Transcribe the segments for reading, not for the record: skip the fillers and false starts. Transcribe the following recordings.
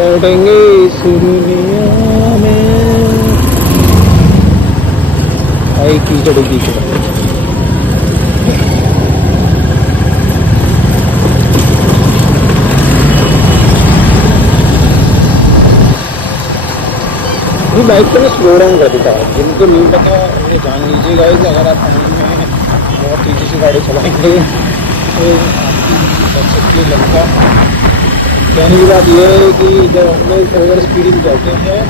कटेंगे इस दुनिया में। भाई कीचड़ कीचड़ ये बाइक को स्लो डाउन कर देता है। जिनको नहीं पता उन्हें जान लीजिए गाइस, अगर आप पानी में बहुत तेजी से गाड़ी चलाएंगे तो कर सकती है लगता। कहने की बात यह है कि जब हम लोग ओवर स्पीड में जाते हैं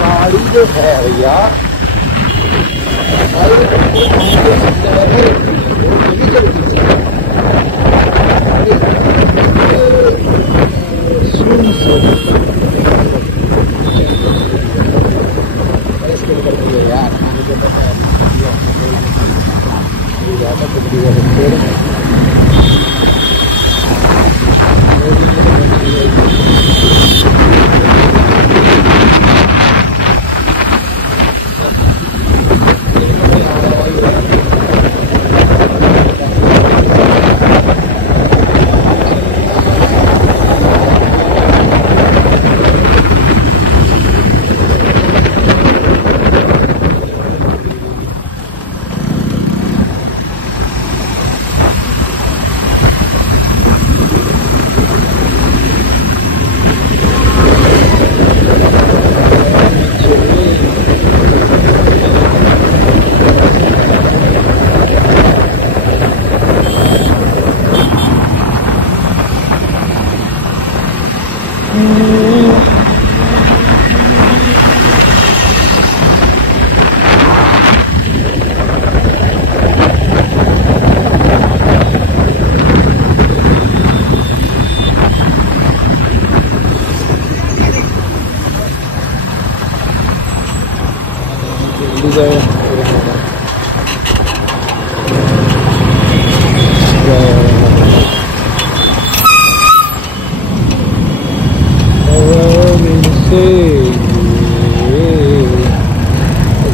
गाड़ी जो है भैया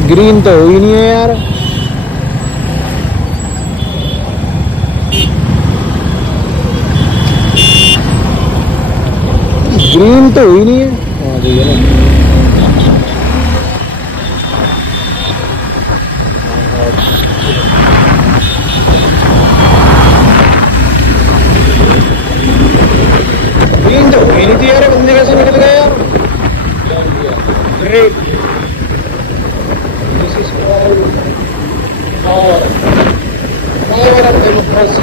ग्रीन तो हुई नहीं है यार। ग्रीन तो हुई नहीं है। हाँ देखिए ना, ग्रीन तो हुई नहीं थी यार। बंदे कैसे निकल गए यार। Great, this is power of democracy.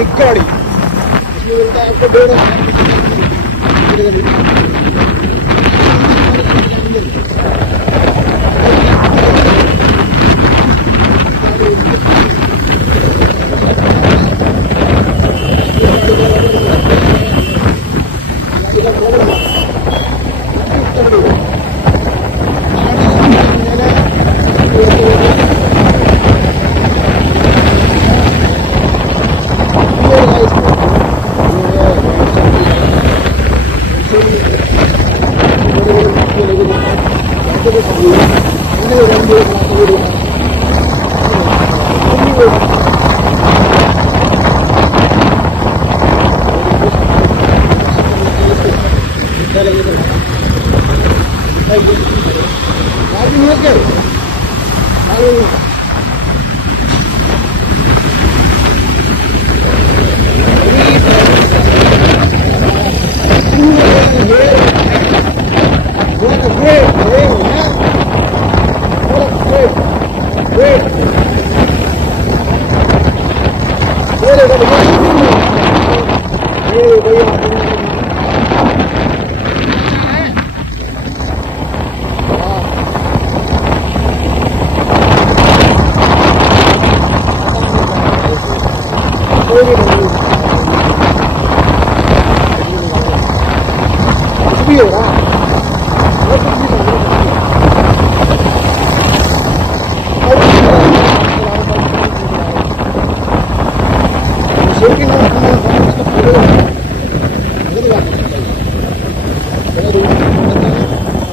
एक गाड़ी इसमें मिलता है आपको 1,500।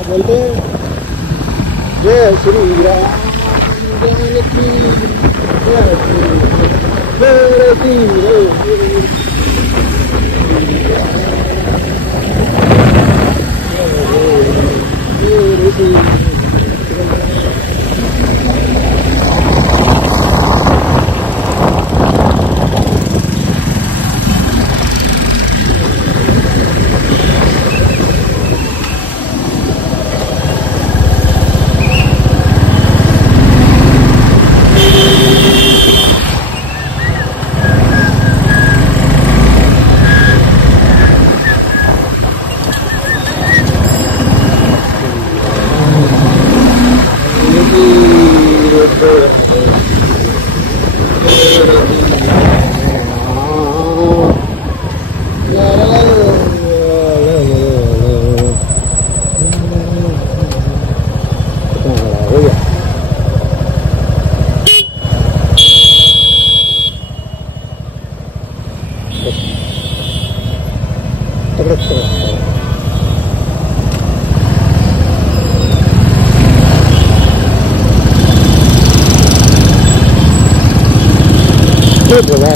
बोलते जय श्री राम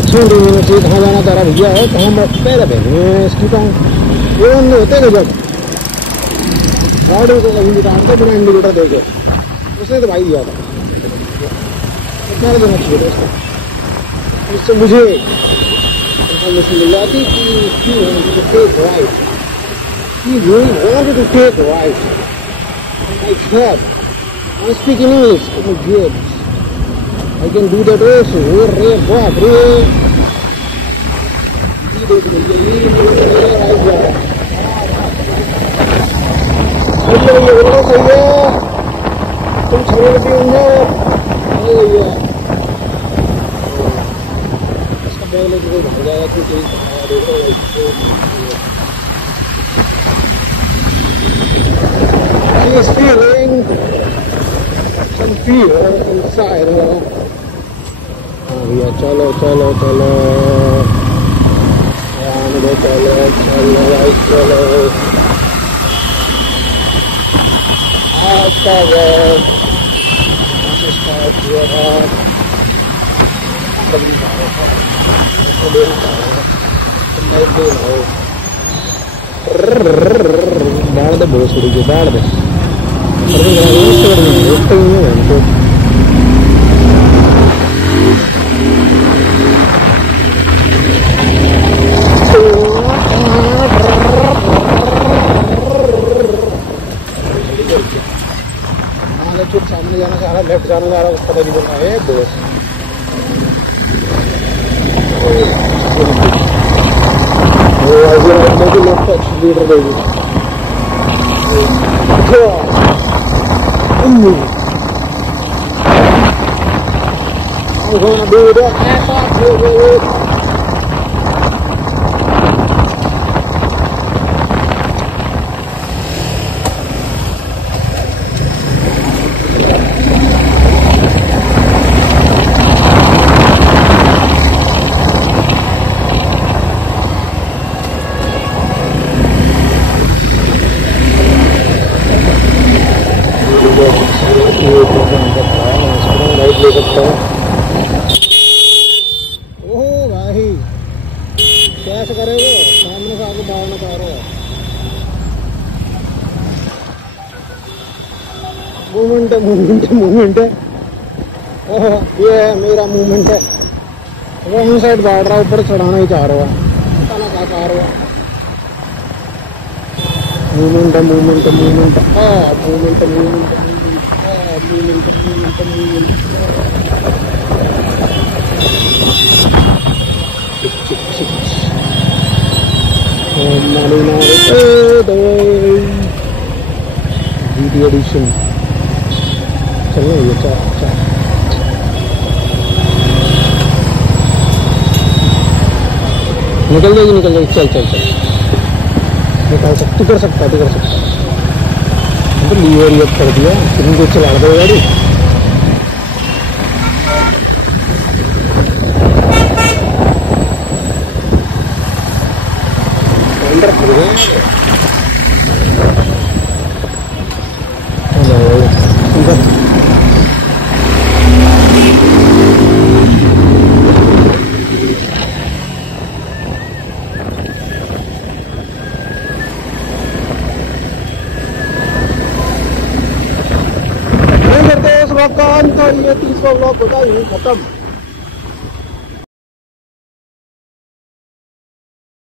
जानकी से कहाँ जाना तारा भैया है, कहाँ पैर पहने इसकी कहाँ वो नहीं होते जब गाड़ी को कहीं दुकान पे बिना इंडिकेटर देखे उसने तो भाई दिया था कितना देना चाहिए उसको, इससे मुझे इन्फॉर्मेशन मिल जाती कि take right to take right. I can. I speak in English. Oh my God. I can do that also. तुम छोड़ दी होंगे इसका पहले कोई भाग जाएगा क्यों He's feeling some fear inside. भैया चलो चलो चलो चलो चलो आज का डाल दे बहुत थोड़ी जी डाल दे चुप सामने जाना चाह रहा लेफ्ट जाना चाह रहा पता नहीं बोलना है दोस्त वो आगे रहने की लेफ्ट एक्सीटर देगी I'm gonna do the right ले सकता हूँ। ओह भाई कैसे करेगा सामने से आगे भागना चाह रहे हो। मूवमेंट है मूवमेंट है मूवमेंट है। ओह ये है मेरा मूवमेंट है। वो हम साइड भाग रहा है ऊपर चढ़ाना ही चाह रहा है पता ना क्या चाह रहा है। मूवमेंट है मूवमेंट है मूवमेंट है मूवमेंट है मूवमेंट है मूवमेंट है मूवमेंट है मूवमेंट वीडियो एडिशन चलो ये क्या निकल जाएगी चल चल चल निकाल सकता तू कर सकता तो लीवर ये कर दिया तुम को चला दो गाड़ी। अंदर फंस गए का अंत। ये 30वां ब्लॉग होता है यही खत्म।